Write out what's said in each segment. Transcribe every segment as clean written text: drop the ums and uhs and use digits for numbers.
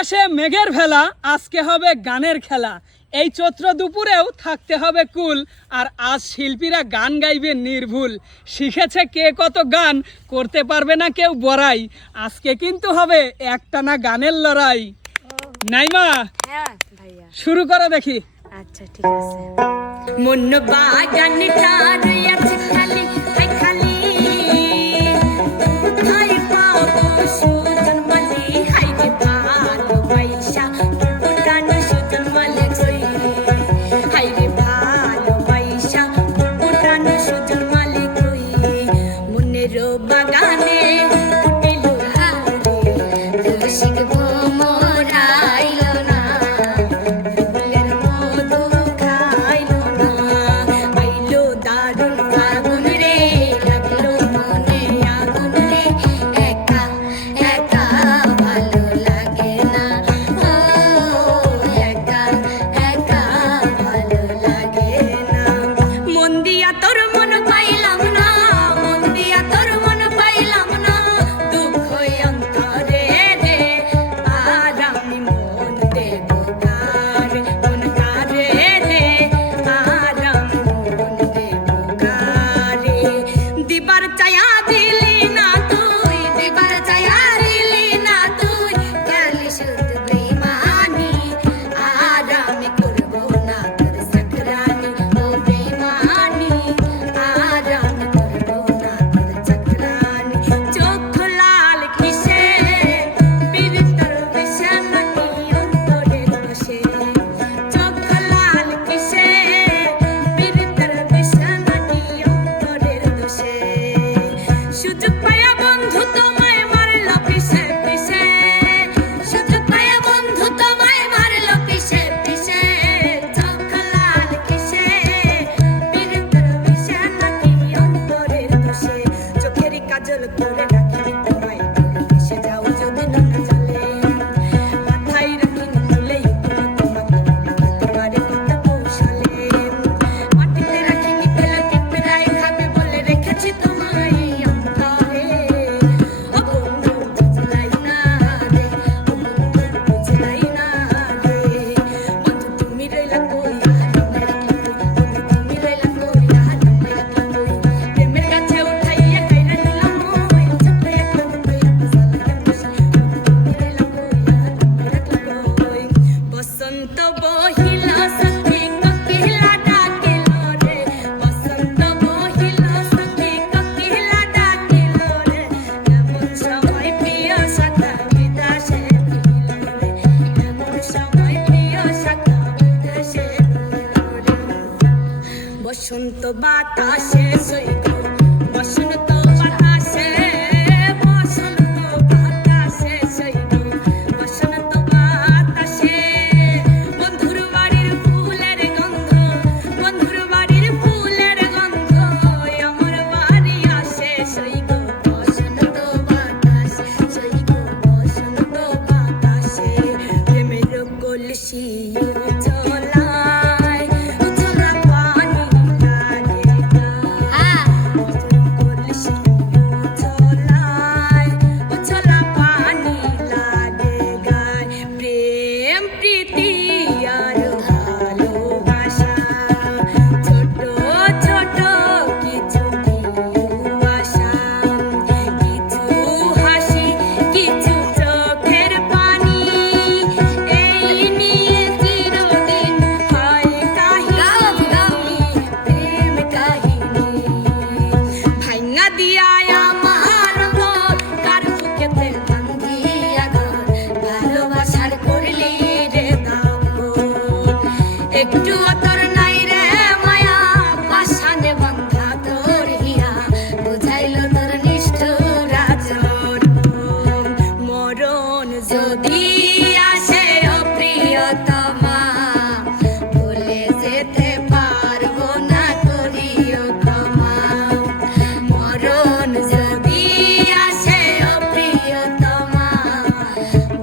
আকাশে মেঘের ভেলা, আজকে হবে গানের খেলা। এই চৈত্র দুপুরেও থাকতে হবে কুল, আর আজ শিল্পীরা গান গাইবে নির্ভুল। শিখেছে কে কত গান, করতে পারবে না কেউ বড়াই। আজকে কিন্তু হবে একটানা গানের লড়াই। নাইমা, হ্যাঁ ভাইয়া, শুরু করে দেখি। আচ্ছা ঠিক আছে। মন বাগানটা রয়েছে খালি, হাই খালি, কোথায় পাবো সুজন মালি, হাই রে ভালোবাসা পুরানো সুজন মালি কই, হাই রে ভালোবাসা পুরানো সুজন মালি কই, মনের বাগানে ফুটিল হারে, রসিক ভ্রমরাইল না, ফুলের মধু খাইল না, আইলো দারুণ ফাগুন রে, লাগলো মনে আগুন রে, একা একা ভালো লাগে না, ও একা একা ভালো লাগে না, মন দিয়া তোর মন পাইলাম না, মন দিয়া তোর মন পাইলাম না, দুঃখ অন্তরে রে, আর আমি মন দেব কারে, মন কারে রে, আর আমি মন দেব কারে, দিবার চায়া দিলি না তুই, দিবার চায়া দিলি না তুই, গেলি শুধু বেইমানি, আর আমি করব না তোর চাকরানি, ও বেইমানি, আর আমি করব না তোর চাকরানি, চোখ লাল কিসে, বিরিতার বেশে নাকি অন্তরের বসে, চোখ লাল কিসে, বিরিতার বেশে নাকি অন্তরের দোষে, সুযোগ পায়া বন্ধু তোমায় মারলো পিছে পিছে, সুযোগ পায়া বন্ধু তোমায় মারলো পিছে পিছে, চোখ লাল কিসে, বিরিতার বেশে নাকি অন্তরের দোষে, চোখের কাজল করে রাখি তোমায়, ভেসে যাও যদি না চলে, মাথায় রাখিনি তুলে তোমারে কত কৌশলে, মাটিতে রাখিনি ফেলে পিঁপড়ায় খাবে বলে রেখেছি তোমায় অন্তরে, ও বন্ধু বুঝলাই না রে, ও বন্ধু বুঝলাই না রে, বন্ধু তুমি রইলা কই, আমি রাখলা কই, বন্ধু তুমি রইলা কই, আমি রাখলা কই, প্রেমের গাছে উঠাইয়া কাইরা নিলাম মই, ছোট্ট একটা কই মশলা বসে, বন্ধু তুমি রইলা কই, আমি রাখলা কই, বসন্ত বহিল সখী কোকিলা ডাকিল রে, বসন্ত বহিল সখী কোকিলা ডাকিল রে, এমন সময় প্রিয় সখা বিদেশে রইল রে, এমন সময় প্রিয় সখা বিদেশে রইল রে, বসন্ত বাতাসে সইল, বসন্ত বাতাসে, বসন্ত বাতাসে সইল, বসন্ত বাতাসে, বন্ধুর বাড়ির ফুলের গন্ধ, বন্ধুর বাড়ির ফুলের গন্ধ, আমার বাড়ি আসে সইল, বসন্ত বাতাসে সইল, বসন্ত বাতাসে, প্রেমের কলসি উছলায়, উছলা পানি লাগে গায়, কলসি উছলায়, উছলা পানি লাগে গায়, প্রেম প্রীতি আর ভালোবাসা, ছোট ছোট কিছু আশা, কিছু হাসি, কিছু চোখের পানি, এই নিয়ে চিরদিন হয় কাহিনী, প্রেম কাহিনী, ভাঙা দিয়া আমার ঘর, কার বুকেতে বান্ধিয়া ঘর, ভালোবাসার করলি রে দাপন, একটু তোর নাই রে মায়া, পাষাণে বন্ধা তোর হিয়া, বুঝাইলো তোর নিষ্ঠুর আচরণ, মরণ যদি আসে ও প্রিয়তমা, ভুলে যেতে পারবো না করিও ক্ষমা, মরণ যদি আসে ও প্রিয়তমা,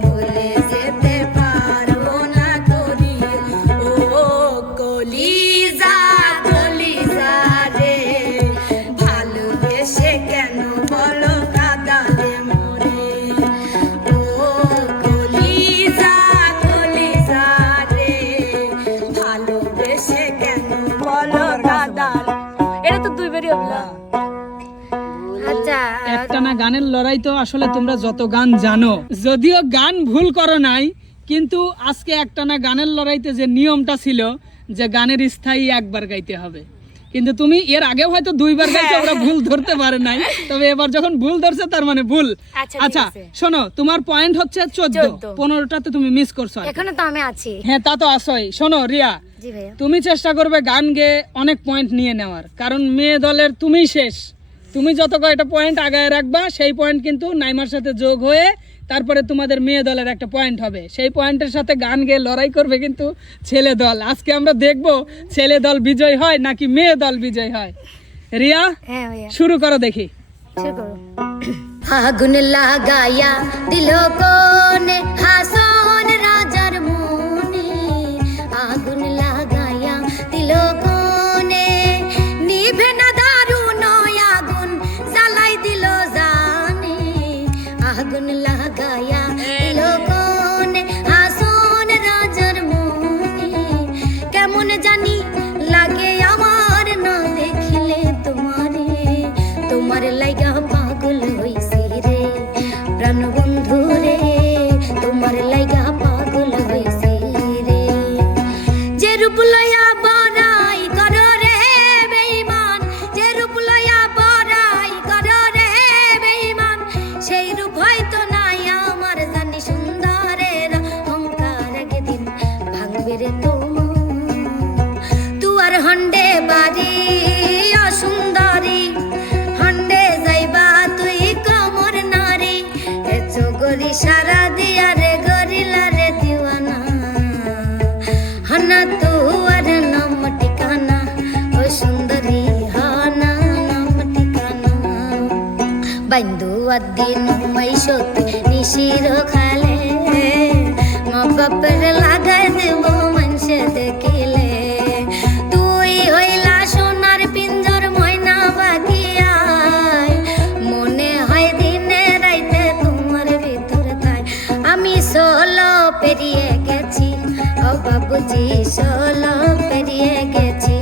ভুলে যেতে পারবো না করিও, ও কলিজা কলিজা রে, ভালোবেসে কেন বলো কাঁদালে মোরে, ও কলিজা গানের লড়াই তো আসলে তোমরা যত গান জানো, যদিও গান ভুল করো নাই, কিন্তু আজকে একটানা গানের লড়াইতে যে নিয়মটা ছিল যে গানের স্থায়ী একবার গাইতে হবে, কিন্তু তুমি এর আগেও হয়তো দুইবার গাইছো, ওরা ভুল ধরতে পারে নাই, তবে এবার যখন ভুল ধরছে তার মানে ভুল। আচ্ছা, ঠিক আচ্ছা আছে। শোনো, তোমার পয়েন্ট হচ্ছে 14, 15টাতে তুমি মিস করছো। এখনো তো আমি আছি। হ্যাঁ তা তো আসোই। শোনো রিয়া, জি ভাইয়া। তুমি চেষ্টা করবে গান গেয়ে অনেক পয়েন্ট নিয়ে নেওয়ার, কারণ মেয়ে দলের তুমিই শেষ। তুমি যত কয়টা পয়েন্ট আগায় রাখবা সেই পয়েন্ট কিন্তু নাইমার সাথে যোগ হয়ে তারপরে তোমাদের মেয়ে দলের একটা পয়েন্ট হবে, সেই পয়েন্টের সাথে গান গেয়ে লড়াই করবে কিন্তু ছেলে দল। আজকে আমরা দেখব ছেলে দল বিজয় হয় নাকি মেয়ে দল বিজয় হয়। রিয়া হ্যাঁ ভাইয়া, শুরু করো দেখি। শুরু করো। আগুন লাগায়া দিল কোনে হাসন রাজার মনে, আগুন লাগায়া দিল কোনে, নিভে না দারুণ আগুন জ্বালাই দিল জানে, আগুন লাগায়া দিল কোনে হাসন রাজার মনে, কেমন জানি লাগে আমার না দেখলে তোমারে, তোমার লাইগা পাগল হইছি রে প্রাণ বন্ধু রে, তোমার লাইগা পাগল হইছি রে, যে রূপ লয়া বড়াই করো রে বেঈমান, যে রূপ লয়া বড়াই করো রে বেঈমান, সেই রূপ হয়তো নাই আমার জানি সুন্দরের অহংকার একদিন ভাঙবে রে তোমার, তুয়ার হন্ডে বাড়ি অসুন্দরী, হন্ডে যাইবা তুই কমর নারী, এ চোগরি সারা দিয়া রে গরিলা রে দিওয়ানা, হনা তুয়ার নাম ঠিকানা, ও সুন্দরী হনা নাম ঠিকানা, বাইন্দু আদিন মাইশোতে নিশির খালে, মা বাপের লাগাই দেব মানুষে দেখিলে, তুই হইলা সোনার পিঞ্জর ময়না বাগিয়ায়, মনে হয় দিনে রাইতে তোমার ভিতর তাই, আমি 16 পেরিয়ে গেছি ও বাবুজি, 16 পেরিয়ে গেছি,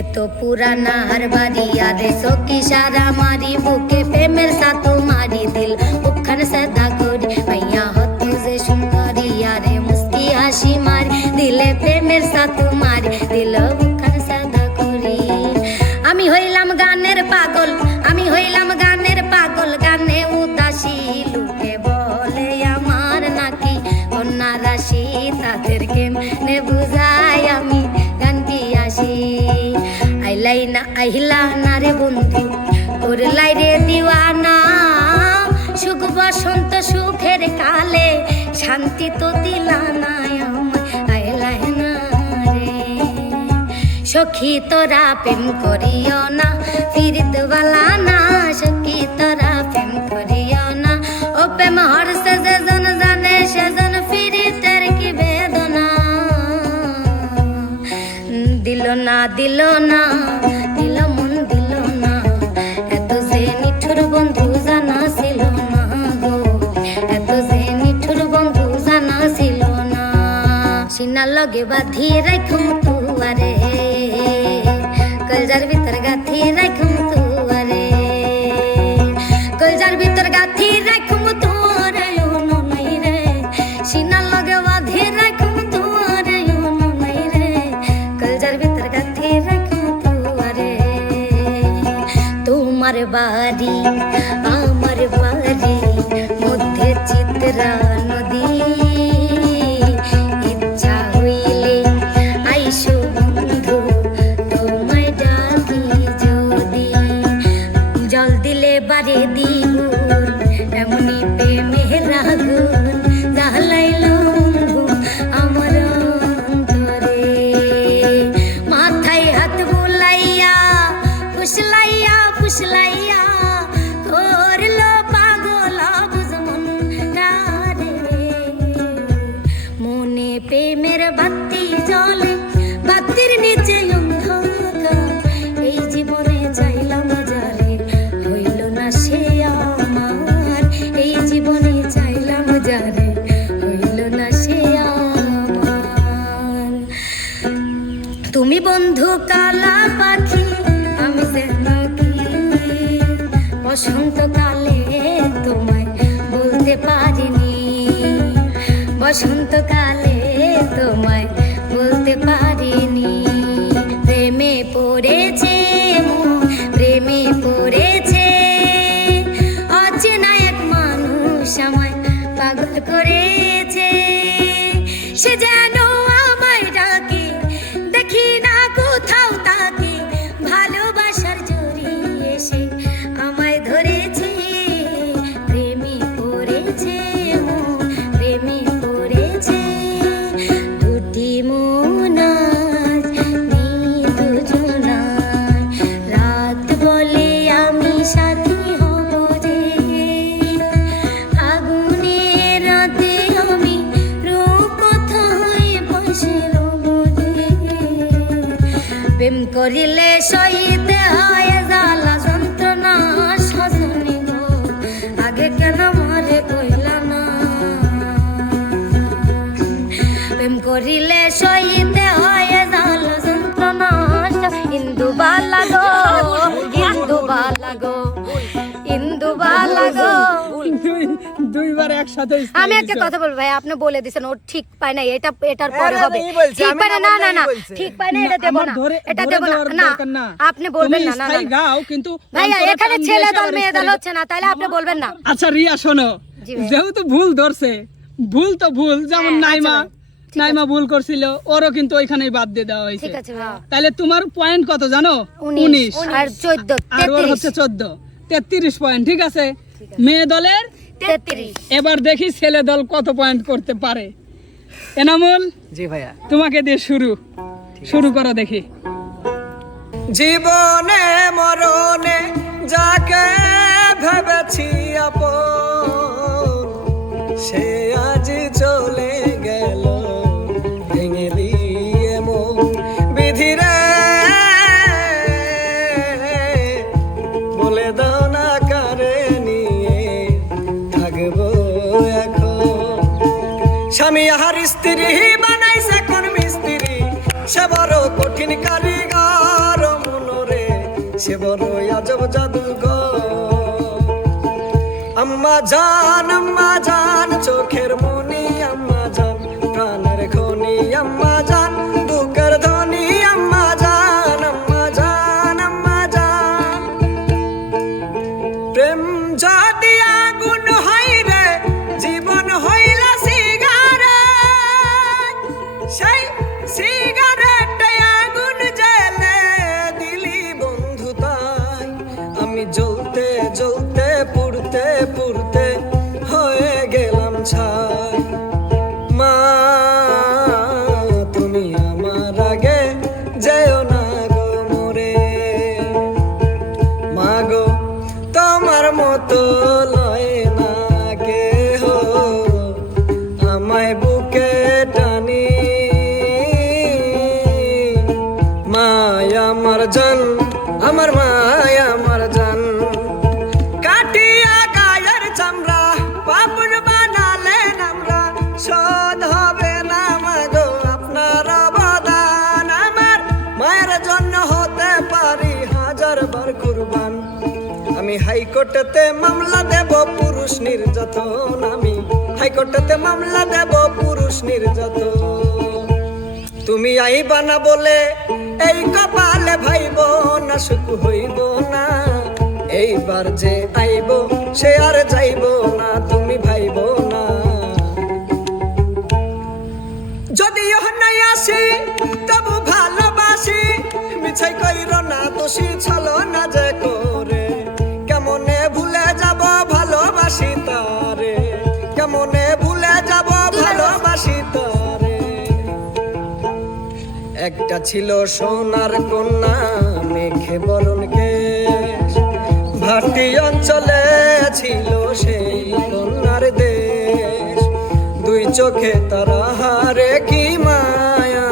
এত পুরানার বাড়ি আরে সখী সারা মারি, বুকে প্রেমের সাথে মারি দিল ওখানে সাদা করি, মাইয়া হতো যে সুন্দরী আরে মুস্কি হাসি মারি, দিলে প্রেমের সাথে মারি দিল ওখানে সাদা করি, আমি হইলাম গানের পাগল, আমি হইলাম গানের পাগল, গানে উদাসী লোকে বলে আমার নাকি কন্যা রাশি, তাদেরকে নে বুঝাই আমি গান পিয়াসি, আইলাই না আইলা না রে বন্ধু করলাই রে দিওয়ানা, সুখ বসন্ত সুখের কালে শান্তি তো দিলা না আমায়, আইলাই না রে সখী তোরা প্রেম করিও না ফিরিত বালা না, সখী তোরা প্রেম করিও না, ও প্রেম হরসে যেজন জানে সেজন ফিরিতের কি বেদনা, দিল না দিল না দিল মন দিল না, এত যে নিঠুর বন্ধু জানা ছিল না গো, এত যে নিঠুর বন্ধু জানা ছিল না, সিনার লগে বাঁধি রাখুম তুয়ারে, কলজার ভিতর গাথি রাখুম তুয়ারে, কলজার ভিতর গাথি রাখুম তুয়ারে নাই রে, সিনার লগে বাঁধি রাখুম তুয়ারে নাই রে, কলজার ভিতর গাথি রাখুম তুয়ারে, তোমার বাড়ি আমার বাড়ি মধ্যে চিত্রা নদী, ইচ্ছা হইলে আইসো বন্ধু তোমায় ডাকি যদি, জল দিলে বাড়ি দ্বিগুণ এমনি প্রেমের আগুন জ্বালাইল বন্ধু আমার অন্তরে, মাথায় হাত বুলাইয়া ফুসলাইয়া ফুসলাইয়া করলো পাগল বুঝমন বসন্তকালে তোমায় বলতে পারিনি, বসন্তকালে তোমায় বলতে পারিনি। প্রেমে পড়েছে মন, প্রেমে পড়েছে, অচেনা এক মানুষ আমায় পাগল করেছে। সে যেন আমায় ডাকে, দেখি না কোথাও তাকে, ভালোবাসার জড়িয়ে সে আমায় ধরেছে। প্রেমে পড়েছে মন, প্রেমে পড়েছে, দুটি মন আজ নেই দুজনার। রাত বলে আমি সাথী হব রে, আগুনের রাতে আমি রূপকথায় বসে রব রে। প্রেম করিলে সহিতে হয় জ্বালা যন্ত্রণা সজনী গো, আগে কেন মরে কইলা না। প্রেম করিলে সহিতে হয় জ্বালা যন্ত্রণা, ইন্দু বালা গো, ইন্দু বালা গো, ইন্দু বালা গো। দুইবার একসাথে আমি একটা কথা বলবো ভাই, আপনি বলে দিছেন ও ঠিক পায় না, এটা এটার পরে হবে। ঠিক পায় না, না না না, ঠিক পায় না, এটা দেব না, এটা দেব না। না আপনি বলবেন না, না না গাও, কিন্তু ভাই এখানে ছেলে দল মেয়ে দল হচ্ছে না, তাহলে আপনি বলবেন না। আচ্ছা রিয়া শোনো, যেহেতু ভুল ধরছে, ভুল তো ভুল, যেমন নাইমা, নাইমা ভুল করছিল, ওরও কিন্তু ওইখানেই বাদ দিয়ে দেওয়া হয়েছে। ঠিক আছে ভাই, তাহলে তোমার পয়েন্ট কত জানো? 19 আর 14, আর ওর হচ্ছে 14, 33 পয়েন্ট। ঠিক আছে, মেয়ে দলের 33। এবার দেখি ছেলে দল কত পয়েন্ট করতে পারে। এনামুল, জি ভাইয়া, তোমাকে দিয়ে শুরু করো দেখি। জীবনে মরণে যাকে ভেবেছি আপন, সে আজ চলে গেল ভেঙে দিয়ে মন। বিধিরে বলে দাও না কারে নিয়ে থাকবো এখন। স্বামী আহার স্ত্রী বানাইছে কোন মিস্ত্রি, সে বড় কঠিন কারিগর মনরে, সে বড় আজব জাদুঘর। আম্মা জান চোখের মনি, আম্মা জান প্রাণের খনি, আম্মা জান বুকের ধনি, আম্মা জান, আম্মা জান, আম্মা জান। প্রেম যদি আগুন হয় রে, জীবন হইলা সিগারেট, সেই সিগারেটে আগুন জ্বেলে দিলি বন্ধু তাই। আমি জ্বলতে জ্বলতে পুড়তে পুড়তে হয়ে গেলাম ছাই। মা তুমি আমার আগে যেও না গো মোরে, মা গো তোমার মতো লয় না কেহ আমায় বুকে টানি। মায়া আমার জান, আমার মায়া আমার জান, কাটিয়া গায়ের চামড়া পাপড় বানালেন আমরা, শোধ হবে না মাগো আপনার অবদান। আমার মায়ের জন্য হতে পারি 1000 বার কুরবান। আমি হাইকোর্টেতে মামলা দেব পুরুষ নির্যাতন, আমি হাইকোর্টেতে মামলা দেব পুরুষ নির্যাতন। তুমি আইবা না বলে এই কপালে ভাইব না, সুখ হইব না। এইবার যে আইব সে আর যাইব না, তুমি ভাইব না। যদিও নাই আসি তবু ভালোবাসি, মিছাই কইর না দোষী ছলো না যে করে। কেমনে ভুলে যাব ভালোবাসি তারে, কেমনে ভুলে যাব ভালোবাসি তারে। একটা ছিল সোনার কন্যা মেঘে বরণ কেশ, ভাটি অঞ্চলে ছিল সেই কন্যার দেশ। দুই চোখে তারা হারে কি মায়া,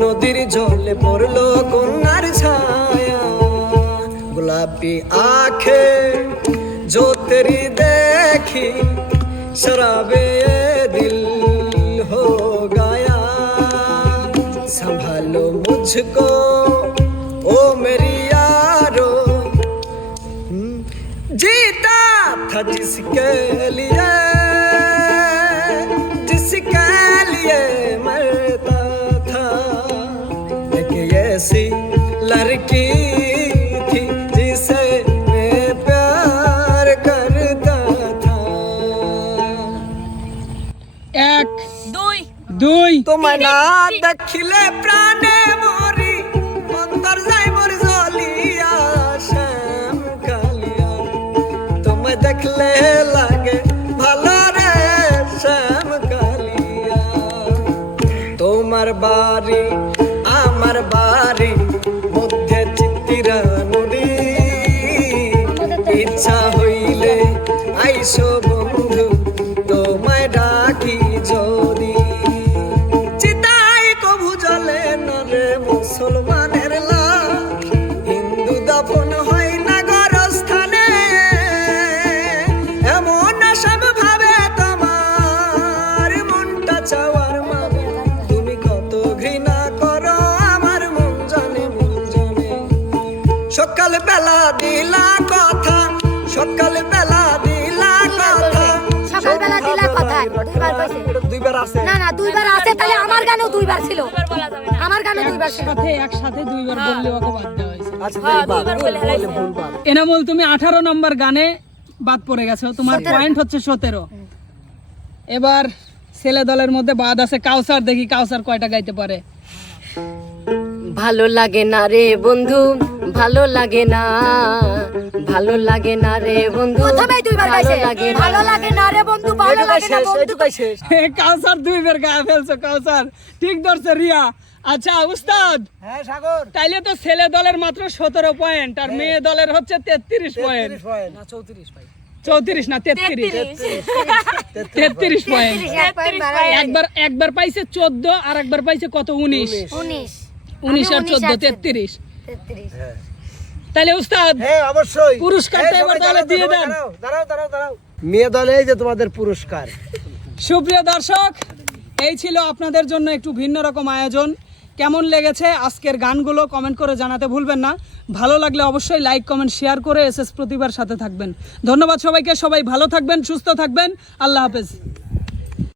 নদীর জলে পড়লো কন্যার ছায়া। গোলাপি আঁখে जो तेरी देखी शराबे दिल हो गया। संभालो मुझको ओ मेरी यारो, जीता था जिसके लिए मरता था। एक ऐसी लड़की थी जिसे मैं प्यार करता था। এক দুই দুই তোমায় না দেখিলে প্রাণে মরি, অন্তর যাই মোর জ্বলিয়া শ্যাম কালিয়া। তোমায় দেখলে লাগে ভালো রে শ্যাম কালিয়া। তোমার বাড়ি আমার বাড়ি মধ্যে চিত্তিরা নদী, ইচ্ছা হইলে আইসো বন্ধু তোমায় ডাকি যদি। চিতাই কভু জ্বলে না রে মুসলমানের লাশ, হিন্দু দাফন হয় না গরস্থানে। এমন সব ভাবে তোমার মনটা চাওয়ার মানে, তুমি কত ঘৃণা করো আমার মন জানে মন জানে। সকাল বেলা দিলা কথা, সকাল বেলা দিলা কথা, সকালবেলা দিলা কথা, দুইবার কইছে। দুইবার আছে না না দুইবার আছে, তাহলে আমার গানেও দুইবার ছিল, দুইবার বলা যাবে না। আমার গানে দুইবার ছিল। একসাথে দুইবার বললে ওকে বাদ দেওয়া হয়েছে। আচ্ছা দুইবার বলে হেলাইছে। ভুলবার। এনামুল তুমি 18 নম্বর গানে বাদ পড়ে গেছো, তোমার পয়েন্ট হচ্ছে 17। এবার ছেলে দলের মধ্যে বাদ আছে কাউসার, দেখি কাউসার কয়টা গাইতে পারে। ভালো লাগে না রে বন্ধু, ভালো লাগে না, ভালো লাগে না রে বন্ধু, প্রথমেই দুইবার ভালো গাইছে, লাগে না। ভালো লাগে না রে বন্ধু, ভালো লাগে না বন্ধু। কাউসার দুইবার গায়ে ফেলছো, কাউসার ঠিক ধরছে রিয়া। আচ্ছা উস্তাদ, হ্যাঁ সাগর, তাইলে তো ছেলে দলের মাত্র 17 পয়েন্ট আর মেয়ে দলের হচ্ছে 33 পয়েন্ট। 34 না 33, 33 পয়েন্ট। একবার পাইছে 14 আর একবার পাইছে কত 19, 19 আর 14 33। তাইলে উস্তাদ হ্যাঁ অবশ্যই পুরস্কারটা এবার তাহলে দিয়ে দেন। দাঁড়াও। মেয়ে দলে এই যে তোমাদের পুরস্কার। সুপ্রিয় দর্শক, এই ছিল আপনাদের জন্য একটু ভিন্ন রকম আয়োজন। কেমন লেগেছে আজকের গানগুলো কমেন্ট করে জানাতে ভুলবেন না। ভালো লাগলে অবশ্যই লাইক কমেন্ট শেয়ার করে এসএস প্রতিভার সাথে থাকবেন। ধন্যবাদ সবাইকে, সবাই ভালো থাকবেন, সুস্থ থাকবেন। আল্লাহ হাফেজ।